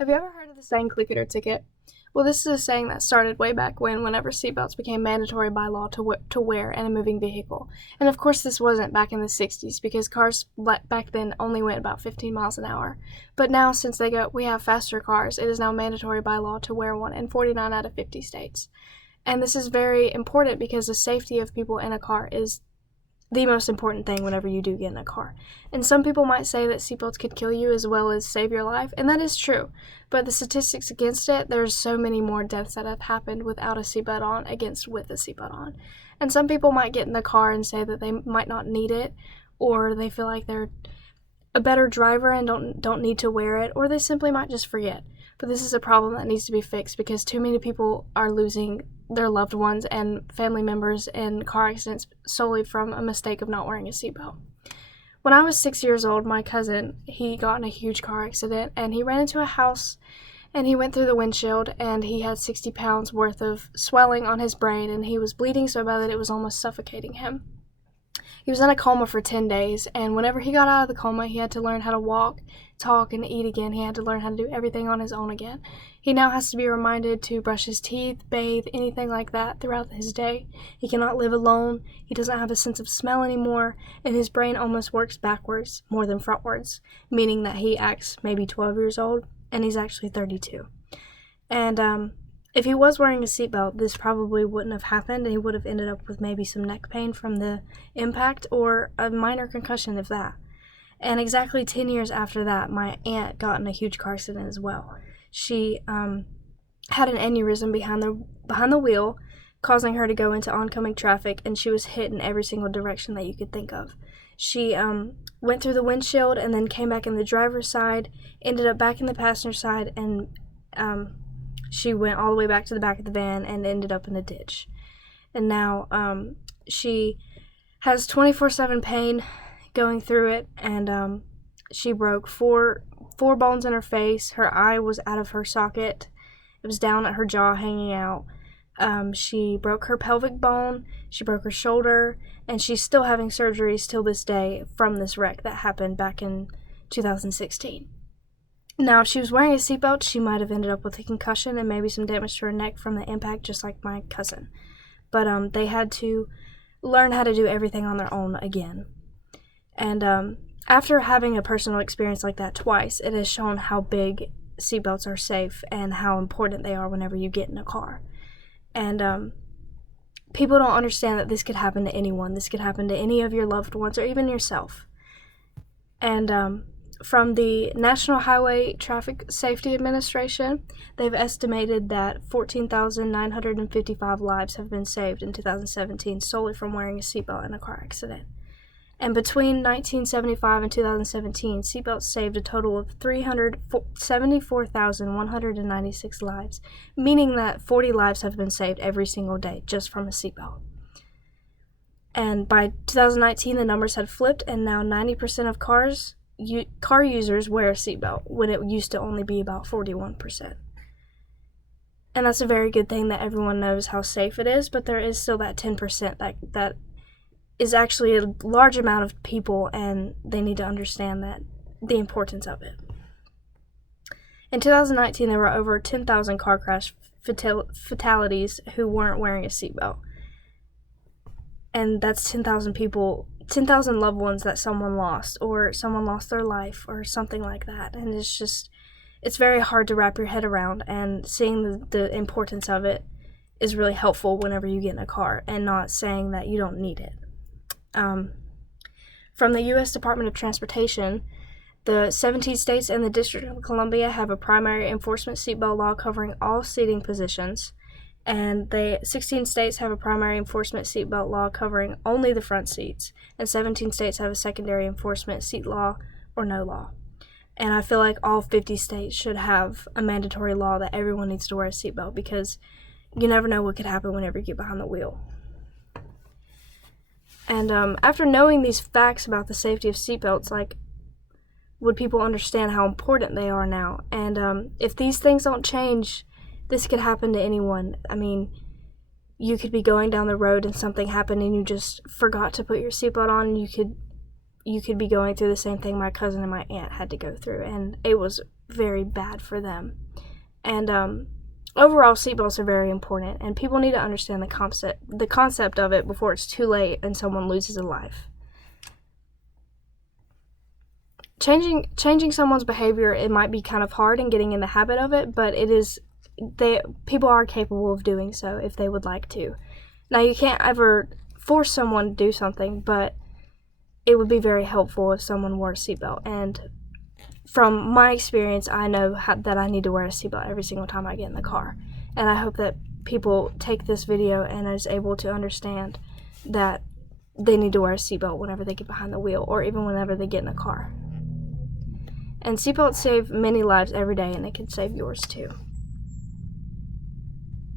Have you ever heard of the saying click it or ticket? Well, this is a saying that started way back whenever seatbelts became mandatory by law to wear in a moving vehicle. And of course, this wasn't back in the 60s because cars back then only went about 15 miles an hour. But now, since we have faster cars, it is now mandatory by law to wear one in 49 out of 50 states. And this is very important because the safety of people in a car is the most important thing whenever you do get in a car. And some people might say that seatbelts could kill you as well as save your life, and that is true. But the statistics against it, there's so many more deaths that have happened without a seatbelt on against with a seatbelt on. And some people might get in the car and say that they might not need it, or they feel like they're a better driver and don't need to wear it, or they simply might just forget. But this is a problem that needs to be fixed because too many people are losing their loved ones and family members in car accidents solely from a mistake of not wearing a seatbelt. When I was 6 years old, my cousin, he got in a huge car accident and he ran into a house and he went through the windshield and he had 60 pounds worth of swelling on his brain and he was bleeding so bad that it was almost suffocating him. He was in a coma for 10 days, and whenever he got out of the coma, he had to learn how to walk, talk, and eat again. He had to learn how to do everything on his own again. He now has to be reminded to brush his teeth, bathe, anything like that throughout his day. He cannot live alone. He doesn't have a sense of smell anymore, and his brain almost works backwards more than frontwards, meaning that he acts maybe 12 years old, and he's actually 32. And if he was wearing a seatbelt, this probably wouldn't have happened, and he would have ended up with maybe some neck pain from the impact or a minor concussion, if that. And exactly 10 years after that, my aunt got in a huge car accident as well. She had an aneurysm behind the wheel, causing her to go into oncoming traffic, and she was hit in every single direction that you could think of. She went through the windshield and then came back in the driver's side, ended up back in the passenger side, and she went all the way back to the back of the van and ended up in a ditch. And now she has 24/7 pain going through it, and she broke four bones in her face. Her eye was out of her socket. It was down at her jaw, hanging out. She broke her pelvic bone. She broke her shoulder, and she's still having surgeries till this day from this wreck that happened back in 2016. Now, if she was wearing a seatbelt, she might have ended up with a concussion and maybe some damage to her neck from the impact, just like my cousin. But they had to learn how to do everything on their own again. And after having a personal experience like that twice, it has shown how big seatbelts are safe and how important they are whenever you get in a car. And people don't understand that this could happen to anyone. This could happen to any of your loved ones or even yourself. And from the National Highway Traffic Safety Administration, they've estimated that 14,955 lives have been saved in 2017 solely from wearing a seatbelt in a car accident. And between 1975 and 2017, seatbelts saved a total of 374,196 lives, meaning that 40 lives have been saved every single day just from a seatbelt. And by 2019, the numbers had flipped, and now 90% of car users wear a seatbelt, when it used to only be about 41%. And that's a very good thing that everyone knows how safe it is, but there is still that 10% that is actually a large amount of people, and they need to understand that the importance of it. In 2019, there were over 10,000 car crash fatalities who weren't wearing a seatbelt. And that's 10,000 people, 10,000 loved ones that someone lost, or someone lost their life, or something like that. And it's very hard to wrap your head around, and seeing the importance of it is really helpful whenever you get in a car, and not saying that you don't need it. From the U.S. Department of Transportation, the 17 states and the District of Columbia have a primary enforcement seatbelt law covering all seating positions, and 16 states have a primary enforcement seatbelt law covering only the front seats, and 17 states have a secondary enforcement seat law or no law. And I feel like all 50 states should have a mandatory law that everyone needs to wear a seatbelt, because you never know what could happen whenever you get behind the wheel. And after knowing these facts about the safety of seatbelts, would people understand how important they are now? And if these things don't change, this could happen to anyone. I mean, you could be going down the road and something happened and you just forgot to put your seatbelt on, and you could be going through the same thing my cousin and my aunt had to go through, and it was very bad for them. And overall, seatbelts are very important, and people need to understand the concept of it before it's too late and someone loses a life. Changing someone's behavior, it might be kind of hard and getting in the habit of it, but people are capable of doing so if they would like to. Now, you can't ever force someone to do something, but it would be very helpful if someone wore a seatbelt. And from my experience, I know that I need to wear a seatbelt every single time I get in the car. And I hope that people take this video and is able to understand that they need to wear a seatbelt whenever they get behind the wheel, or even whenever they get in a car. And seatbelts save many lives every day, and they can save yours too.